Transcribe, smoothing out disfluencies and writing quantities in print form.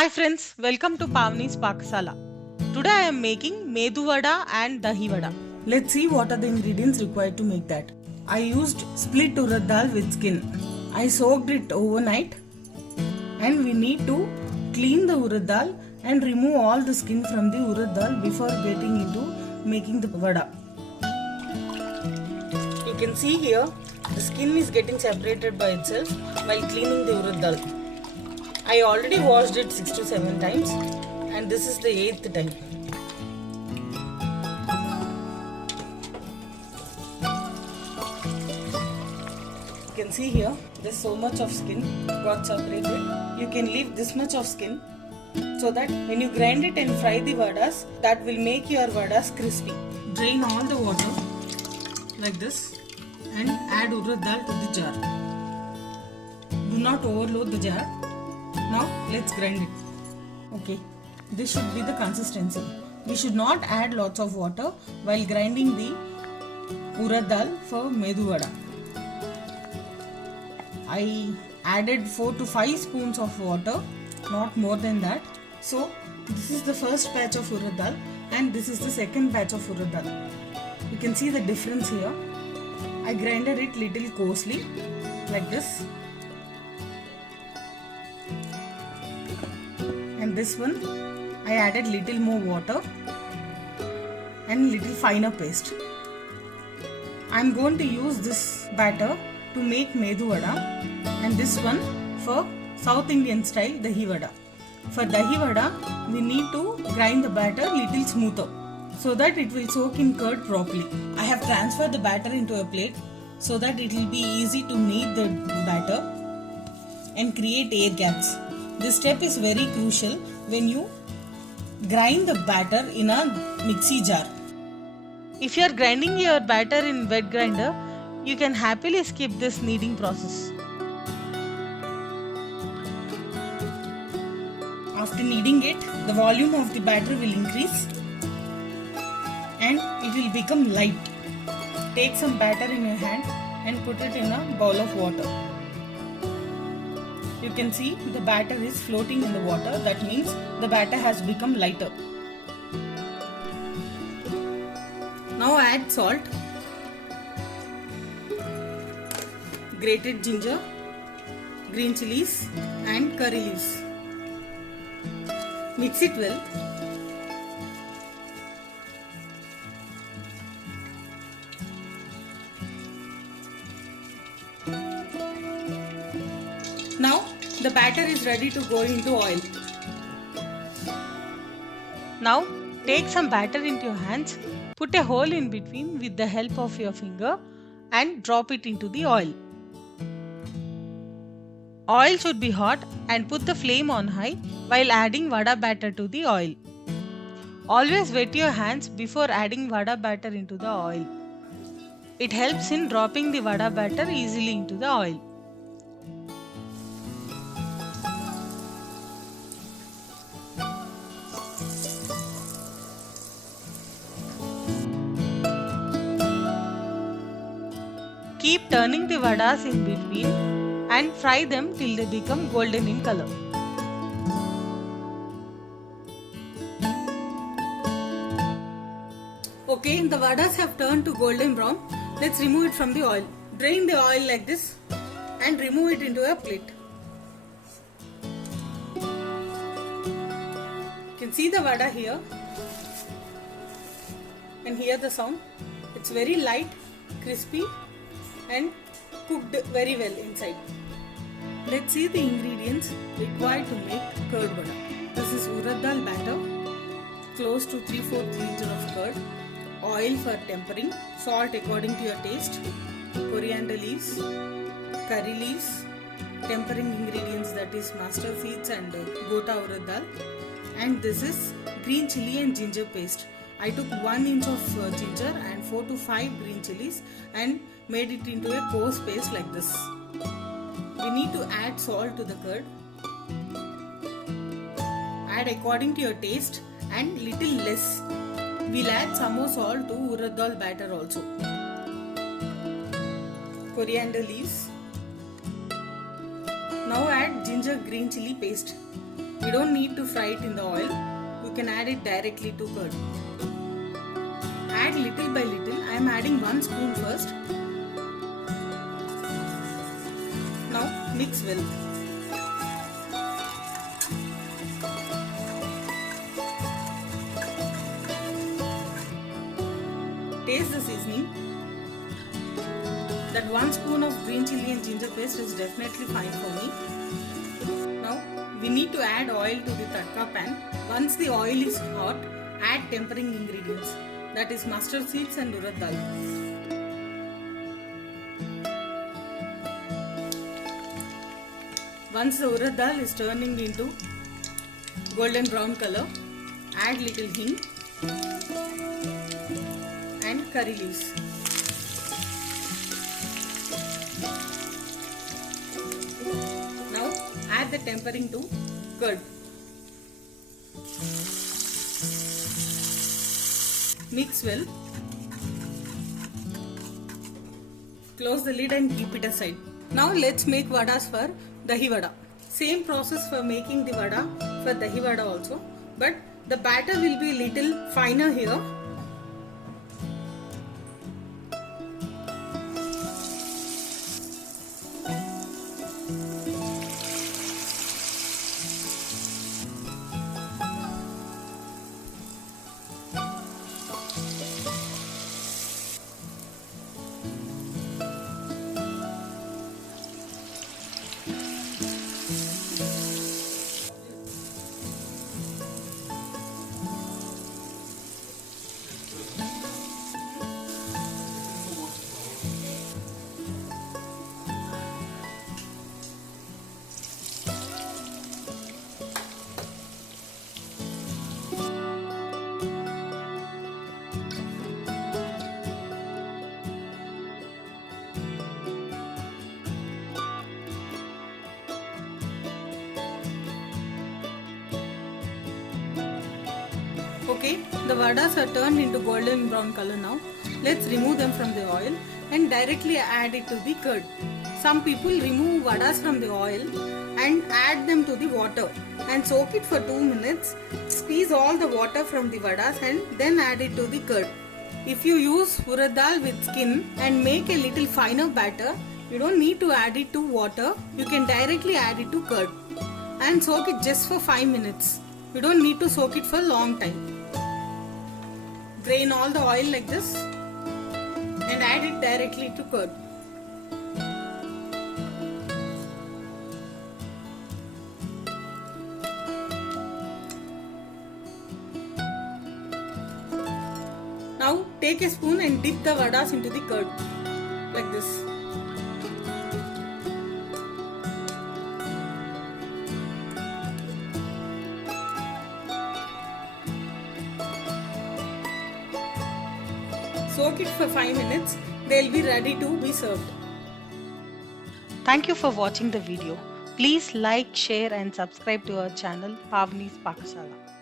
Hi friends, welcome to Pavni's Pakasala. Today I am making Medu Vada and Dahi Vada. Let's see what are the ingredients required to make that. I used split urad dal with skin. I soaked it overnight and we need to clean the urad dal and remove all the skin from the urad dal before getting into making the vada. You can see here the skin is getting separated by itself while cleaning the urad dal. I already washed it 6 to 7 times and this is the 8th time. You can see here there's so much of skin got separated. You can leave this much of skin so that when you grind it and fry the vadas, that will make your vadas crispy. Drain all the water like this and add urad dal to the jar. Do not overload the jar. Now let's grind it. Okay, this should be the consistency. We should not add lots of water while grinding the urad dal for medu vada. I added 4 to 5 spoons of water, not more than that. So this is the first batch of urad dal and this is the second batch of urad dal. You can see the difference here. I grinded it little coarsely like this. And this one I added little more water and little finer paste. I am going to use this batter to make medu vada and this one for South Indian style dahi vada. For dahi vada we need to grind the batter little smoother so that it will soak in curd properly. I have transferred the batter into a plate so that it will be easy to knead the batter and create air gaps. This step is very crucial when you grind the batter in a mixie jar. If you are grinding your batter in wet grinder, you can happily skip this kneading process. After kneading it, the volume of the batter will increase and it will become light. Take some batter in your hand and put it in a bowl of water. You can see the batter is floating in the water. That means the batter has become lighter. Now add salt, grated ginger, green chilies and curry leaves. Mix it well. Now the batter is ready to go into oil. Now take some batter into your hands, put a hole in between with the help of your finger and drop it into the oil. Oil should be hot and put the flame on high while adding vada batter to the oil. Always wet your hands before adding vada batter into the oil. It helps in dropping the vada batter easily into the oil. Keep turning the vadas in between and fry them till they become golden in color. Okay, the vadas have turned to golden brown. Let's remove it from the oil. Drain the oil like this and remove it into a plate. You can see the vada here and hear the sound. It's very light, crispy and cooked very well inside. Let's see the ingredients required to make curd vada. This is urad dal batter, close to 3/4 liter of curd, oil for tempering, salt according to your taste, coriander leaves, curry leaves, tempering ingredients that is mustard seeds and gota urad dal, and this is green chili and ginger paste. I took 1 inch of ginger and 4 to 5 green chilies and made it into a coarse paste like this. We need to add salt to the curd. Add according to your taste and little less. We'll add some more salt to urad dal batter also. Coriander leaves. Now add ginger green chili paste. We don't need to fry it in the oil. You can add it directly to curd. Add little by little. I am adding 1 spoon first. Now mix well. Taste the seasoning. That 1 spoon of green chilli and ginger paste is definitely fine for me. Now we need to add oil to the tadka pan. Once the oil is hot, add tempering ingredients, that is mustard seeds and urad dal. Once the urad dal is turning into golden brown color, add little hing and curry leaves. Now add the tempering to curd. Mix well. Close the lid and keep it aside. Now let's make vadas for dahi vada. Same process for making the vada for dahi vada also, but the batter will be little finer here. Okay, the vadas are turned into golden brown color now. Let's remove them from the oil and directly add it to the curd. Some people remove vadas from the oil and add them to the water and soak it for 2 minutes. Squeeze all the water from the vadas and then add it to the curd. If you use urad dal with skin and make a little finer batter, you don't need to add it to water. You can directly add it to curd and soak it just for 5 minutes. You don't need to soak it for a long time. Drain all the oil like this and add it directly to curd. Now take a spoon and dip the vadas into the curd like this. Soak it for 5 minutes. They'll be ready to be served. Thank you for watching the video. Please like, share and subscribe to our channel Pavni's Pakasala.